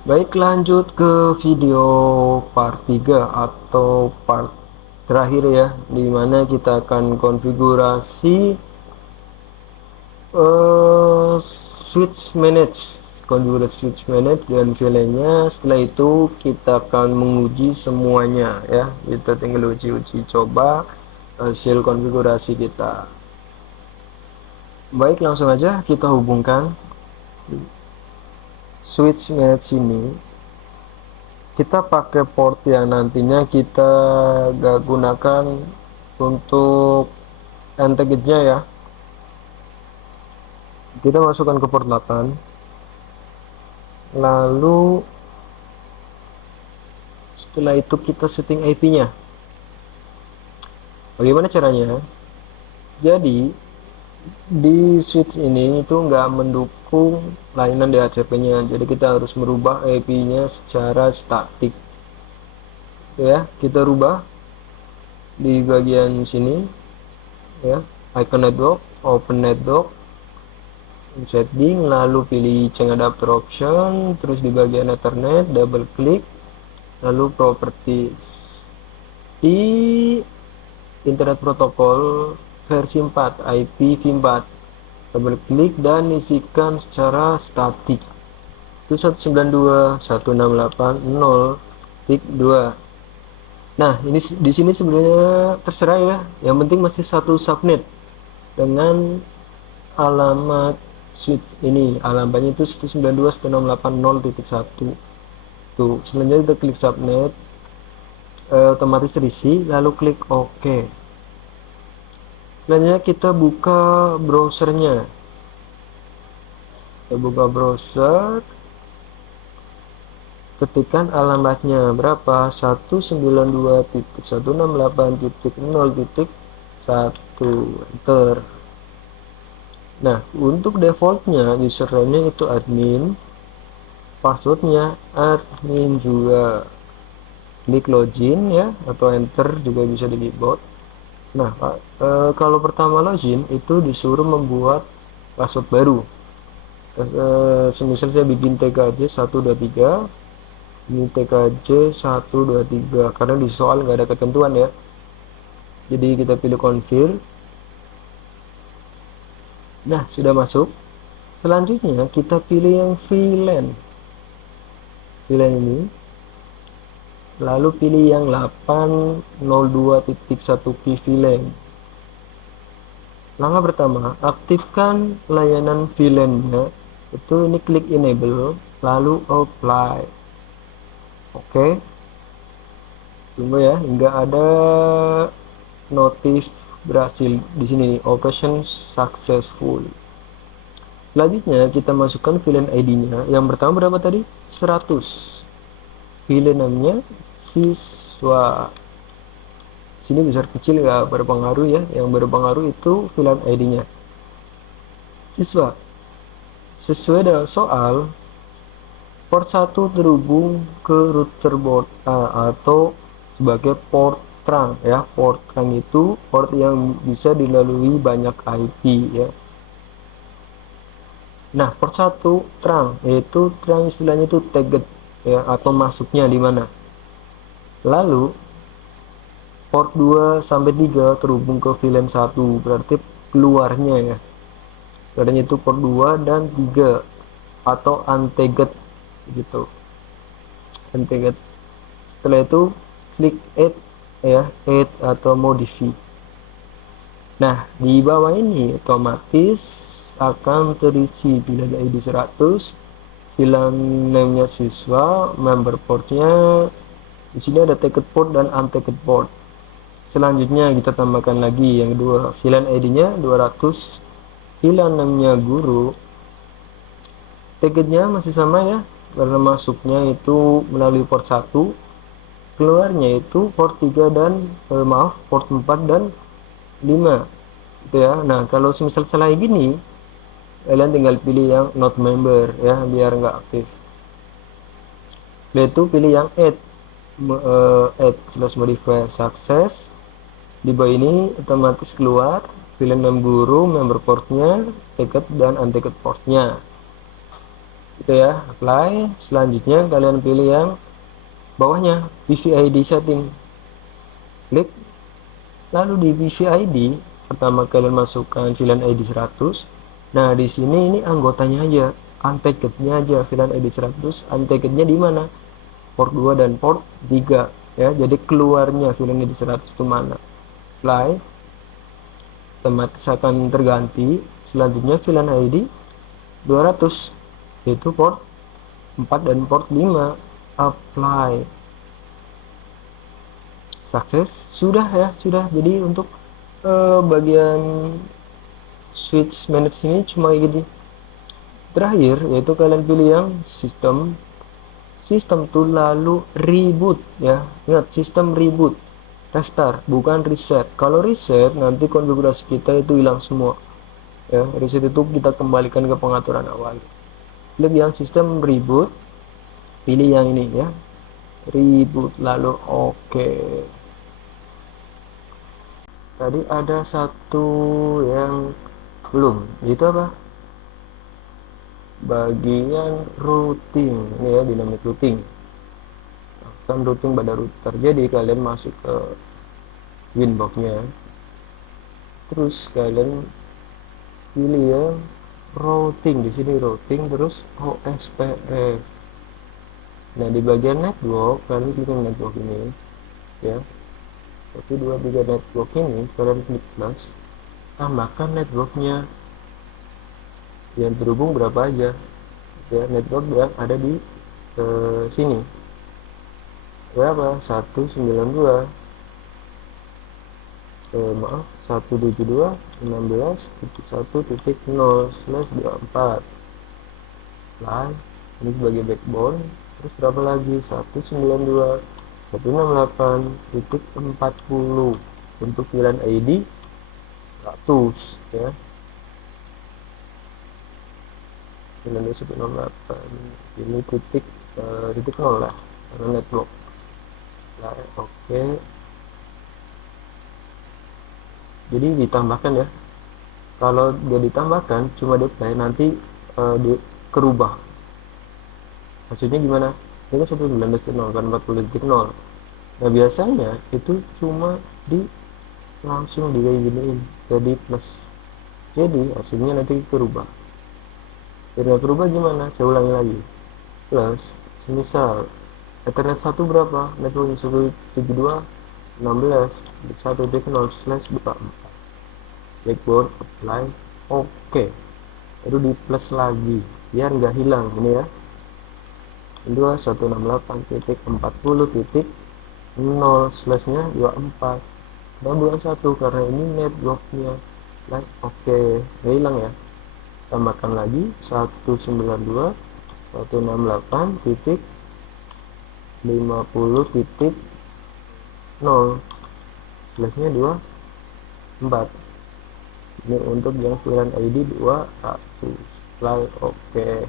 Baik, lanjut ke video part 3 atau part terakhir ya, di mana kita akan konfigurasi switch manage, konfigurasi switch manage dan VLAN-nya. Setelah itu kita akan menguji semuanya ya, kita tinggal uji-uji coba hasil konfigurasi kita. Baik, langsung aja kita hubungkan switch manage ini. Kita pakai port yang nantinya kita gak gunakan untuk NTG-nya ya. Kita masukkan ke port 8, lalu setelah itu kita setting IP-nya. Bagaimana caranya? Jadi di switch ini itu nggak mendukung layanan DHCP-nya, jadi kita harus merubah IP-nya secara statik ya. Kita rubah di bagian sini ya, icon network, open network, setting, lalu pilih change adapter option, terus di bagian ethernet double klik, lalu properties. Di internet protokol versi 4 IPv4 double klik dan isikan secara statik itu 192.168.0.2. Nah, ini di sini sebenarnya terserah ya, yang penting masih satu subnet dengan alamat switch ini, alamatnya itu 192.168.0.1. tuh, selanjutnya kita klik subnet, otomatis terisi, lalu klik OK. Selanjutnya kita buka browsernya, kita buka browser, ketikkan alamatnya berapa, 192.168.0.1, enter. Nah, untuk defaultnya username itu admin, passwordnya admin juga. Klik login ya, atau enter juga bisa di keyboard. Nah, kalau pertama login itu disuruh membuat password baru. Semisal saya bikin TKJ 123, ini TKJ 123 karena di soal nggak ada ketentuan ya. Jadi kita pilih confirm. Nah, sudah masuk. Selanjutnya kita pilih yang VLAN. VLAN ini. Lalu pilih yang 802.1P VLAN. Langkah pertama, aktifkan layanan VLAN-nya. Itu ini klik enable, lalu apply. Oke. Tunggu ya, nggak ada notif berhasil di sini, operation successful. Selanjutnya kita masukkan VLAN ID-nya. Yang pertama berapa tadi? 100. VLAN namanya siswa. Sini besar kecil nggak berpengaruh ya, yang berpengaruh itu VLAN ID-nya. Siswa. Sesuai dengan soal, port 1 terhubung ke router board A atau sebagai port terang ya. Port terang itu port yang bisa dilalui banyak IP ya. Nah, port 1 terang, yaitu terang istilahnya itu target ya, atau masuknya di mana. Lalu port 2 sampai 3 terhubung ke VLAN 1, berarti keluarnya ya. Keluarnya itu port 2 dan 3 atau untagged gitu. Untagged. Setelah itu klik add ya, add atau modify. Nah, di bawah ini otomatis akan terisi VLAN ID 100, VLAN name-nya siswa, member portnya. Di sini ada tagged port dan untagged port. Selanjutnya kita tambahkan lagi yang kedua, VLAN ID-nya 200, VLAN name-nya guru. Taggednya masih sama ya, karena masuknya itu melalui port 1, keluarnya itu port 3 dan port 4 dan 5 gitu ya. Nah, kalau semisal salah gini, kalian tinggal pilih yang not member ya, biar nggak aktif. Setelah itu pilih yang add/modify success. Di bawah ini otomatis keluar VLAN name guru, member portnya, tagged dan untagged portnya. gitu ya. Apply. Selanjutnya kalian pilih yang bawahnya, PVID setting. Klik. Lalu di PVID pertama kalian masukkan VLAN ID 100. Nah, di sini ini anggotanya aja, untaggednya aja, VLAN ID 100, untaggednya di mana? Port 2 dan port 3 ya. Jadi keluarnya VLAN ID 100 itu mana? Apply. Otomatis akan terganti. Selanjutnya VLAN ID 200 yaitu port 4 dan port 5. Apply. Sukses. Sudah ya, sudah. Jadi untuk bagian switch manage ini cuma gini. Terakhir yaitu kalian pilih yang sistem tuh lalu reboot ya. Ingat, sistem reboot, restart bukan reset. Kalau reset nanti konfigurasi kita itu hilang semua ya. Reset itu kita kembalikan ke pengaturan awal. Pilih yang sistem reboot, pilih yang ini ya, reboot, lalu oke. Tadi ada satu yang belum, itu apa? Bagian routing ini ya, dynamic routing. Kan routing pada router, jadi kalian masuk ke winboxnya, terus kalian pilih ya routing. Di sini routing, terus OSPF. Nah, di bagian network kalian klik network ini ya. 1 2 3 network ini kalian klik plus, tambahkan networknya yang terhubung berapa aja ya. Network yang ada di sini berapa? 192 maaf 172.16.1.0/24 line ini sebagai backbone. Terus berapa lagi? 192.168.40 untuk VLAN ID 100 ya. VLAN ID 168 ini titik 0 lah karena network. Nah, oke. Jadi ditambahkan ya. Kalau dia ditambahkan cuma deploy nanti kerubah. Maksudnya gimana? Ini kan 119.0 kan 40.0. Nah, biasanya itu cuma langsung di kayak giniin jadi plus. Jadi hasilnya nanti kerubah. Jadi kerubah gimana? Saya ulangi lagi. Plus, semisal Ethernet 1 berapa? Network 172.16.1.0/24. Backbone apply. Oke. Baru di plus lagi biar nggak hilang ini ya. 2168.40.0/24 dan bukan 1 karena ini networknya. Like, oke, nggak hilang ya. Tambahkan lagi 192.168.50.0/24. Ini untuk yang VLAN ID 200. Like, oke.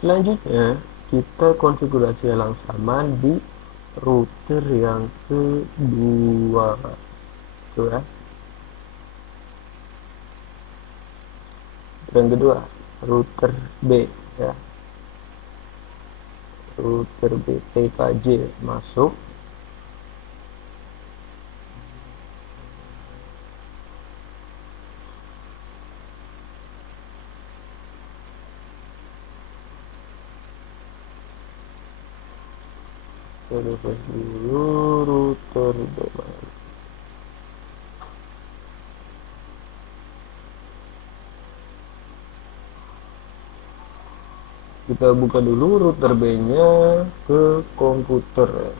Selanjutnya kita konfigurasi yang sama di router yang kedua. Tuh ya. Yang kedua, router B ya. Router B TKJ masuk. Refresh dulu router B. Kita buka dulu router B nya ke komputer.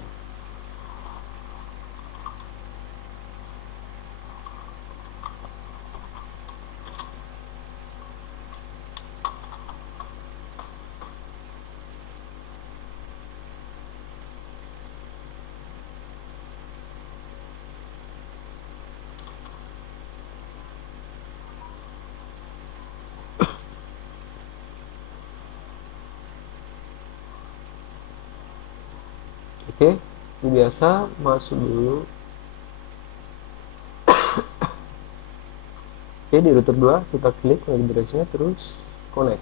Oke, biasa masuk dulu. Oke, di router 2 kita klik lagi address-nya terus connect.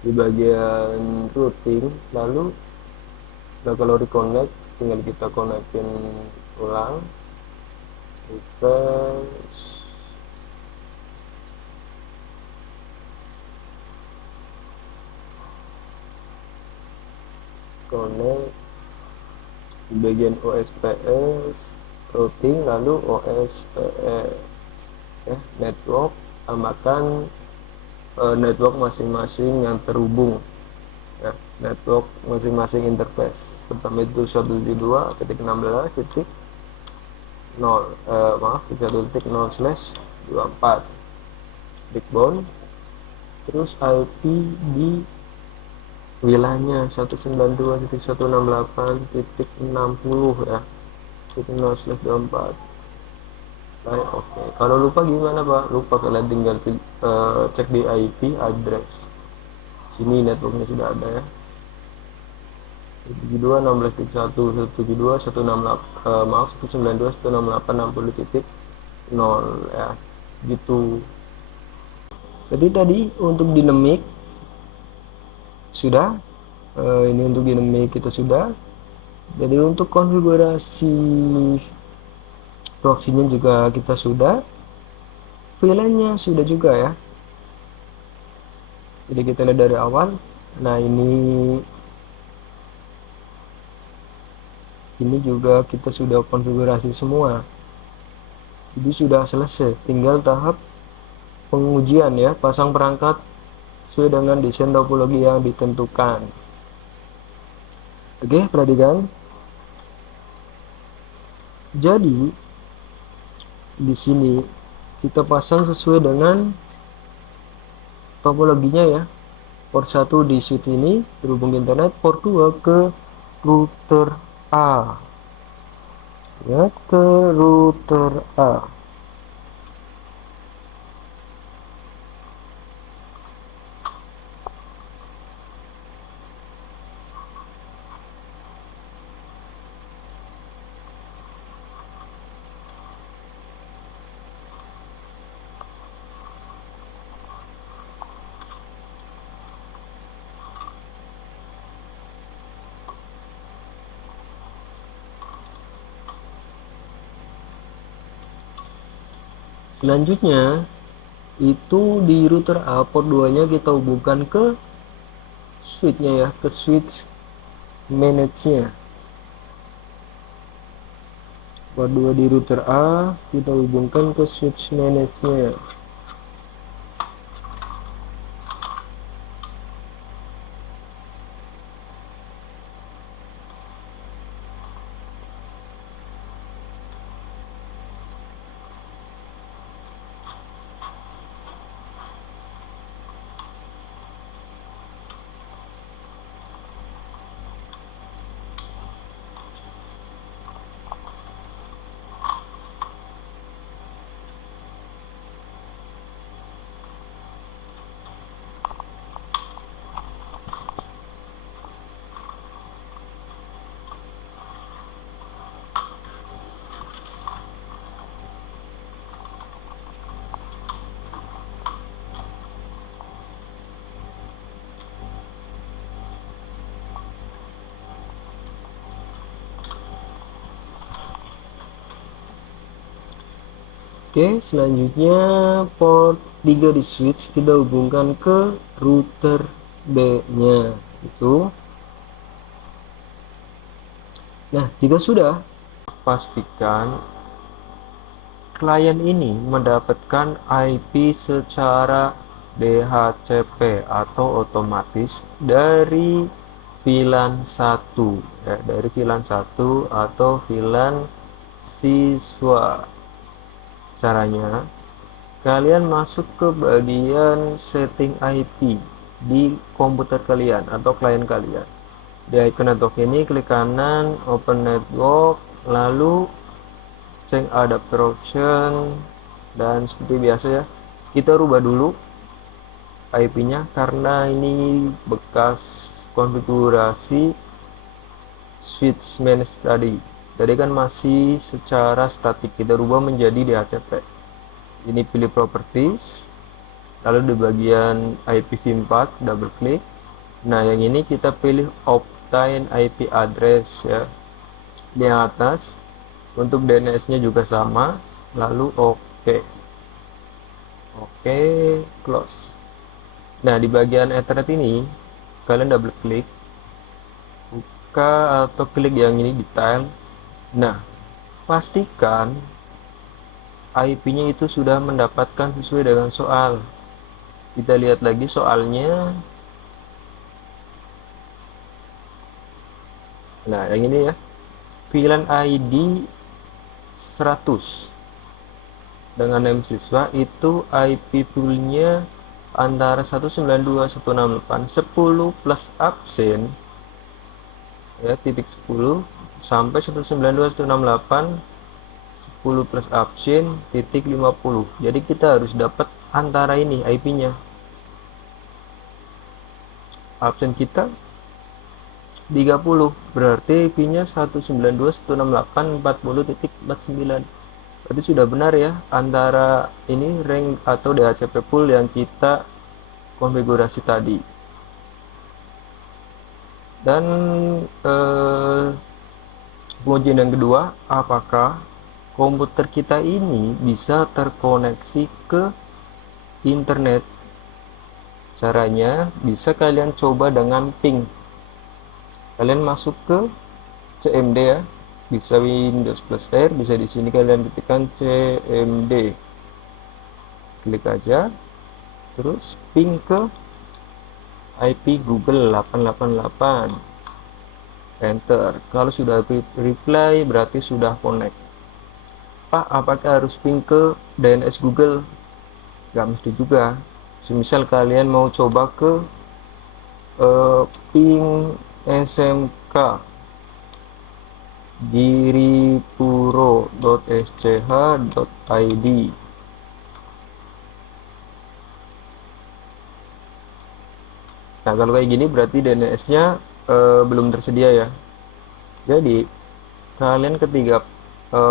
di bagian routing. Lalu kalau reconnect tinggal kita konekin ulang, refresh, connect di bagian OSPF routing, lalu OSPF ya, network, tambahkan network masing-masing yang terhubung ya, network masing-masing interface. Pertama itu 172.16.0 1.0/24 backbone, terus IP di wilayahnya 192.168.60 ya, 0/24. Baik, oke. Kalau lupa gimana Pak? Lupa kalian tinggal cek di IP address. Sini networknya sudah ada ya. 172.168.60 ya. Gitu. Jadi tadi untuk dinamik sudah, ini untuk dinamik kita sudah. Jadi untuk konfigurasi proxy-nya juga kita sudah, VLAN-nya sudah juga ya. Jadi kita lihat dari awal. Nah, ini juga kita sudah konfigurasi semua. Jadi sudah selesai, tinggal tahap pengujian ya, pasang perangkat sesuai dengan desain topologi yang ditentukan. Oke, perhatikan. Jadi di sini kita pasang sesuai dengan topologinya ya. Port 1 di switch ini terhubung internet, port 2 ke router A ya, ke router A. Selanjutnya itu di router A, port 2 nya kita hubungkan ke switch-nya ya, ke switch manage-nya. Port 2 di router A kita hubungkan ke switch manage-nya. Oke, selanjutnya port 3 di switch kita hubungkan ke router B-nya itu. Nah, jika sudah, pastikan klien ini mendapatkan IP secara DHCP atau otomatis dari VLAN 1 ya, dari VLAN 1 atau VLAN siswa. Caranya, kalian masuk ke bagian setting IP di komputer kalian atau klien kalian. Di icon network ini klik kanan, open network, lalu change adapter option, dan seperti biasa ya, kita rubah dulu IP-nya karena ini bekas konfigurasi switch manage tadi. Tadi kan masih secara statik, kita rubah menjadi DHCP. Ini pilih properties, lalu di bagian IPv4 double klik, Nah, yang ini kita pilih obtain IP address ya. Di atas untuk DNS-nya juga sama, lalu oke. Oke, close. Nah, di bagian Ethernet ini kalian double klik, buka atau klik yang ini detail. Nah, pastikan IP-nya itu sudah mendapatkan sesuai dengan soal. Kita lihat lagi soalnya. Nah, yang ini ya. VLAN ID 100 dengan nama siswa itu IP poolnya antara 192.168.10 plus absen ya titik 10 sampai 192.168.10 plus absen titik 50. Jadi kita harus dapat antara ini IP-nya. Absen kita 30, berarti IP-nya 192.168.40.49. Berarti sudah benar ya antara ini rank atau DHCP pool yang kita konfigurasi tadi. Dan pengujian yang kedua, apakah komputer kita ini bisa terkoneksi ke internet. Caranya bisa kalian coba dengan ping. Kalian masuk ke CMD ya, bisa Windows plus R, bisa di sini kalian ketikkan CMD, klik aja, terus ping ke IP Google 888, enter. Kalau sudah reply berarti sudah connect. Pak, apakah harus ping ke DNS Google? Gak mesti juga. Semisal kalian mau coba ke ping SMK giripuro.sch.id. Nah, kalau kayak gini berarti DNS-nya belum tersedia ya. Jadi kalian ketika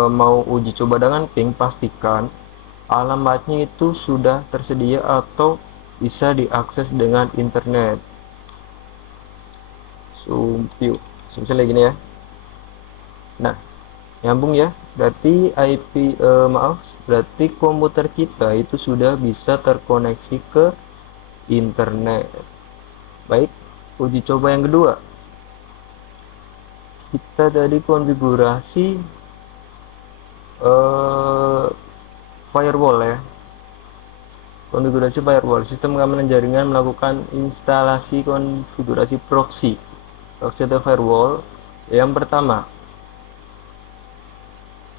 mau uji coba dengan ping, pastikan alamatnya itu sudah tersedia atau bisa diakses dengan internet. Sumpyu misalnya gini ya. Nah, nyambung ya, berarti berarti komputer kita itu sudah bisa terkoneksi ke internet. Baik, uji coba yang kedua, kita tadi konfigurasi firewall ya. Konfigurasi firewall, sistem keamanan jaringan melakukan instalasi konfigurasi proxy atau firewall. Yang pertama,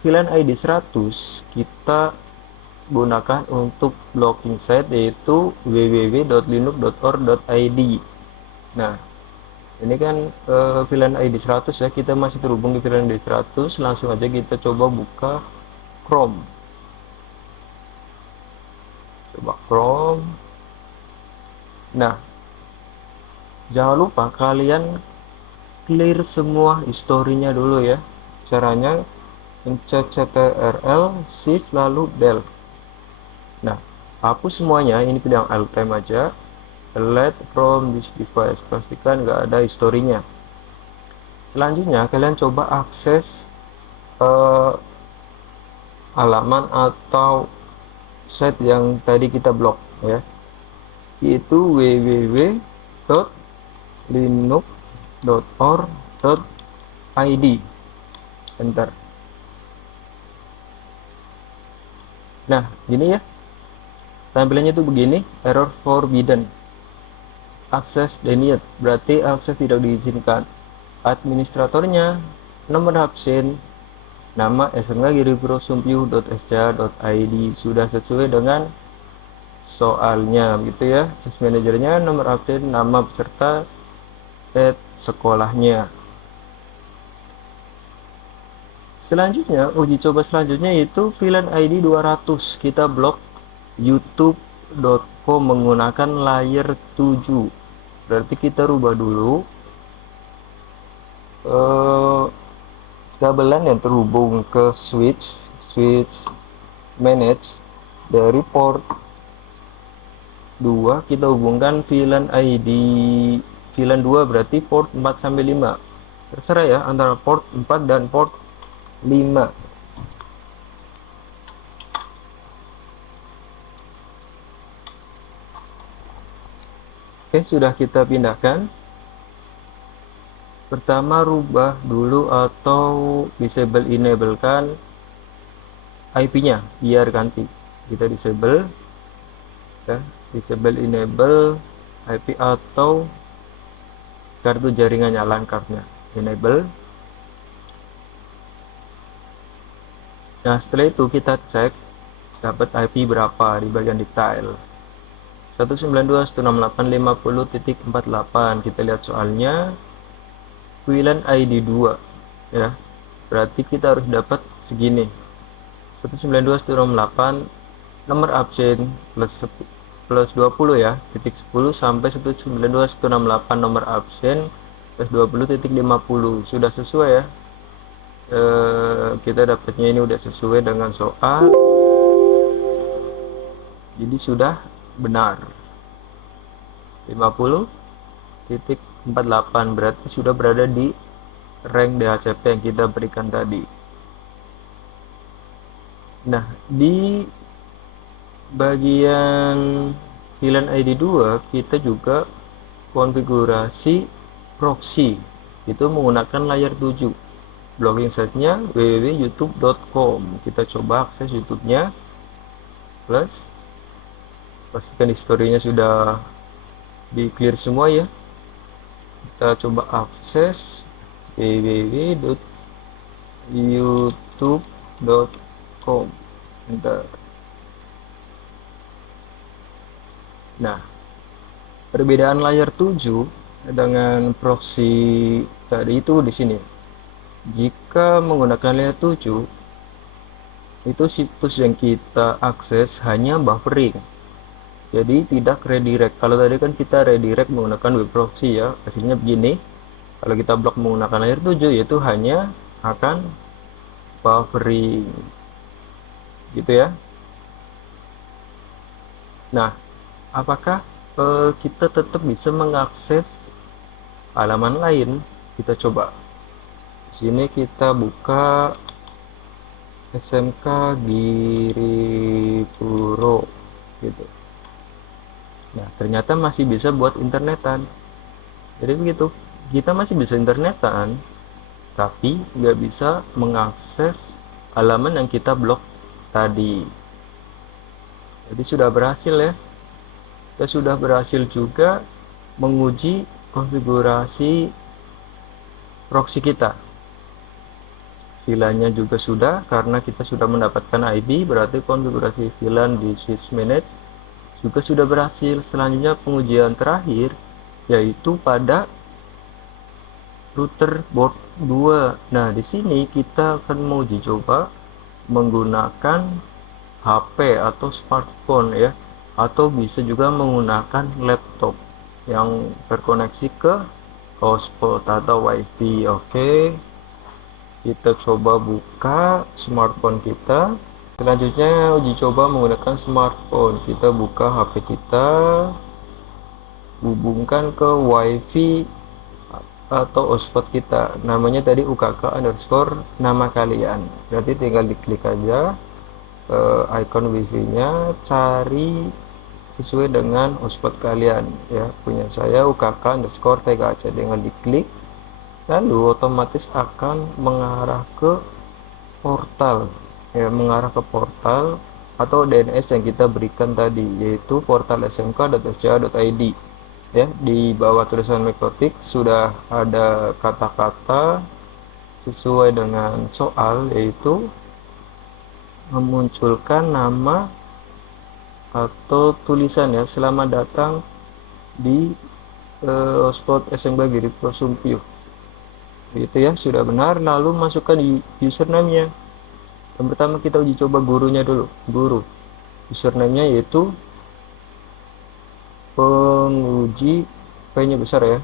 VLAN ID 100 kita gunakan untuk blocking site, yaitu www.linux.org.id. Nah, ini kan VLAN ID 100 ya, kita masih terhubung di VLAN ID 100. Langsung aja kita coba buka Chrome. Coba Chrome. Nah, jangan lupa kalian clear semua historinya dulu ya. Caranya pencet CTRL shift lalu del. Nah, hapus semuanya, ini pilih yang alt time aja. Delete from this device, pastikan nggak ada historinya. Selanjutnya kalian coba akses halaman atau site yang tadi kita blok ya, yaitu www.linux.org.id, enter. Nah, gini ya tampilannya tuh begini, error forbidden, akses denied, berarti akses tidak diizinkan. Administratornya nomor absen, nama SMK giripuro.sumpyu.sca.id, sudah sesuai dengan soalnya gitu ya. Access manajernya nomor absen, nama peserta, sekolahnya. Selanjutnya, uji coba selanjutnya yaitu VLAN ID 200, kita blok youtube.com menggunakan layer 7. Berarti kita rubah dulu kabelan yang terhubung ke switch manage. Dari port 2 kita hubungkan VLAN ID VLAN 2 berarti port 4 sampai 5. Terserah ya antara port 4 dan port 5. Oke, sudah kita pindahkan. Pertama, rubah dulu atau disable enable kan IP-nya biar ganti. Kita disable ya, disable enable IP atau kartu jaringan nyala cardnya. Enable. Nah, setelah itu kita cek dapat IP berapa di bagian detail. 192.168.50.48. Kita lihat soalnya VLAN ID 2 ya. Berarti kita harus dapat segini. 192.168 nomor absen plus 20 ya, titik 10 sampai 192.168 nomor absen plus 20.50. Sudah sesuai ya. Kita dapatnya ini udah sesuai dengan soal. Jadi sudah benar. 50.48 berarti sudah berada di rank DHCP yang kita berikan tadi. Nah, di bagian VLAN ID 2 kita juga konfigurasi proxy itu menggunakan layar 7. Blogging site-nya www.youtube.com. Kita coba akses YouTube-nya plus pastikan historinya sudah di clear semua ya. Kita coba akses www.youtube.com. Nah, perbedaan layar 7 dengan proxy tadi itu di sini. Jika menggunakan layar 7, itu situs yang kita akses hanya buffering. Jadi tidak redirect. Kalau tadi kan kita redirect menggunakan web proxy ya. Hasilnya begini. Kalau kita blok menggunakan layar 7 yaitu hanya akan buffering. Gitu ya. Nah, apakah kita tetap bisa mengakses halaman lain? Kita coba. Di sini kita buka SMK Giripuro gitu. Nah, ternyata masih bisa buat internetan. Jadi begitu, kita masih bisa internetan, tapi nggak bisa mengakses halaman yang kita blok tadi. Jadi sudah berhasil ya. Kita sudah berhasil juga menguji konfigurasi proxy kita. VLAN-nya juga sudah, karena kita sudah mendapatkan IP, berarti konfigurasi VLAN di Switch Manage juga sudah berhasil. Selanjutnya pengujian terakhir yaitu pada router board 2. Nah, di sini kita akan menguji coba menggunakan HP atau smartphone ya, atau bisa juga menggunakan laptop yang terkoneksi ke hotspot atau wifi. Oke, kita coba buka smartphone kita. Selanjutnya uji coba menggunakan smartphone. Kita buka HP kita, hubungkan ke wifi atau hotspot kita. Namanya tadi UKK underscore nama kalian. Berarti tinggal diklik aja icon wifi nya, cari sesuai dengan hotspot kalian ya. Punya saya UKK underscore TKC, tinggal diklik, lalu otomatis akan mengarah ke portal ya, mengarah ke portal atau DNS yang kita berikan tadi, yaitu portal smk.sca.id ya. Di bawah tulisan Mikrotik sudah ada kata-kata sesuai dengan soal, yaitu memunculkan nama atau tulisan ya, selamat datang di hotspot SMK Giripuro Sumpih gitu ya. Sudah benar, lalu masukkan username-nya. Yang pertama kita uji coba gurunya dulu. Guru, username-nya yaitu penguji, P-nya besar ya,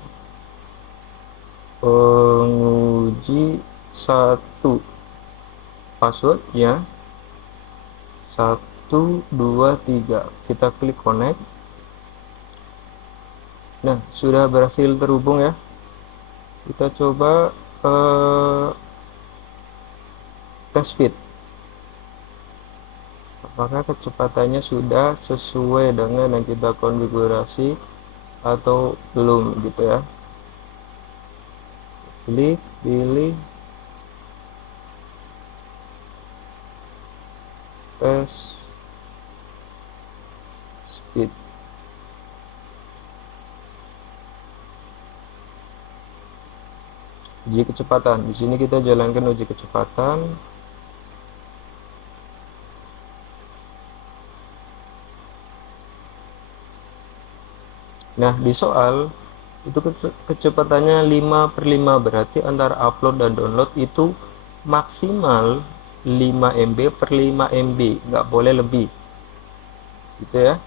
penguji 1. Passwordnya 123. Kita klik connect. Nah, sudah berhasil terhubung ya. Kita coba tes speed. Apakah kecepatannya sudah sesuai dengan yang kita konfigurasi atau belum gitu ya. Pilih tes speed. Uji kecepatan. Di sini kita jalankan uji kecepatan. Nah, di soal itu kecepatannya 5/5, berarti antara upload dan download itu maksimal 5 MB per 5 MB, nggak boleh lebih gitu ya.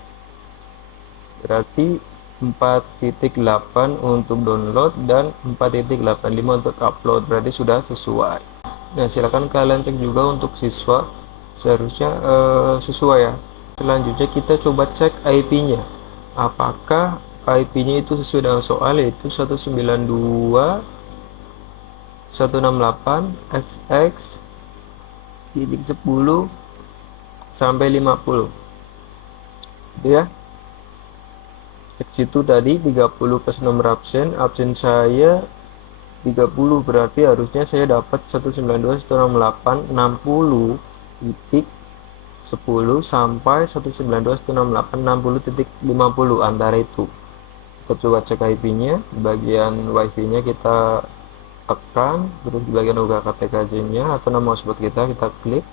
Berarti 4.8 untuk download dan 4.85 untuk upload, berarti sudah sesuai. Nah, silakan kalian cek juga untuk siswa, seharusnya sesuai ya. Selanjutnya kita coba cek IP-nya, apakah IP-nya itu sesuai dengan soal, yaitu 192.168xx.10 sampai 50 gitu ya. X itu tadi 30 plus nomor absen saya 30, berarti harusnya saya dapat 192.168.60.10 sampai 192.168.60.50 antara itu. Kita coba cek IP-nya, di bagian WiFi nya kita tekan, terus di bagian UKTKJ-nya atau nama hotspot kita klik.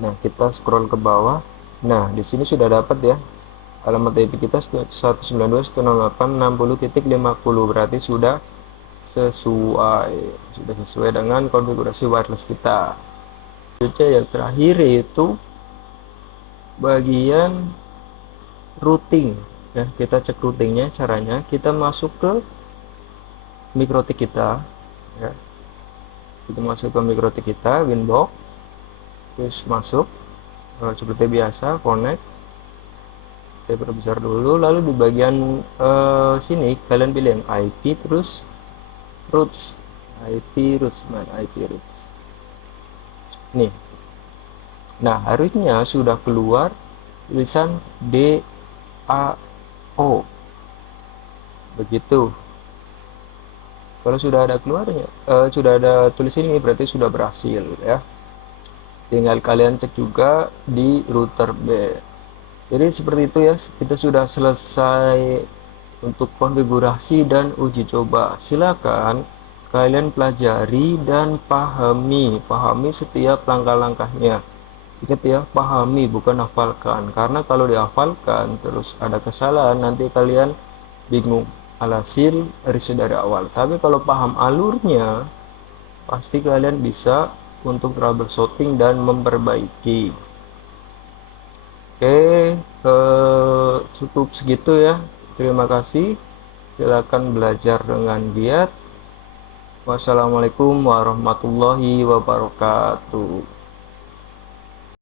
Nah, kita scroll ke bawah. Nah, di sini sudah dapat ya. Alamat IP kita 192.168.60.50, berarti sudah sesuai dengan konfigurasi wireless kita. Selanjutnya yang terakhir yaitu bagian routing ya. Kita cek routingnya, caranya kita masuk ke mikrotik kita ya. Kita masuk ke mikrotik kita, Winbox, terus masuk seperti biasa, connect. Saya perbesar dulu, lalu di bagian sini kalian pilih yang IP, terus roots. IP roots, mana IP roots nih. Nah, harusnya sudah keluar tulisan DAO begitu. Kalau sudah ada keluarnya, sudah ada tulis ini, berarti sudah berhasil ya. Tinggal kalian cek juga di router B. Jadi seperti itu ya, kita sudah selesai untuk konfigurasi dan uji coba. Silakan kalian pelajari dan pahami setiap langkah-langkahnya. Ingat ya, pahami bukan hafalkan, karena kalau dihafalkan terus ada kesalahan, nanti kalian bingung alhasil riset dari awal. Tapi kalau paham alurnya, pasti kalian bisa untuk troubleshooting dan memperbaiki. Oke, cukup segitu ya. Terima kasih. Silakan belajar dengan giat. Wassalamualaikum warahmatullahi wabarakatuh.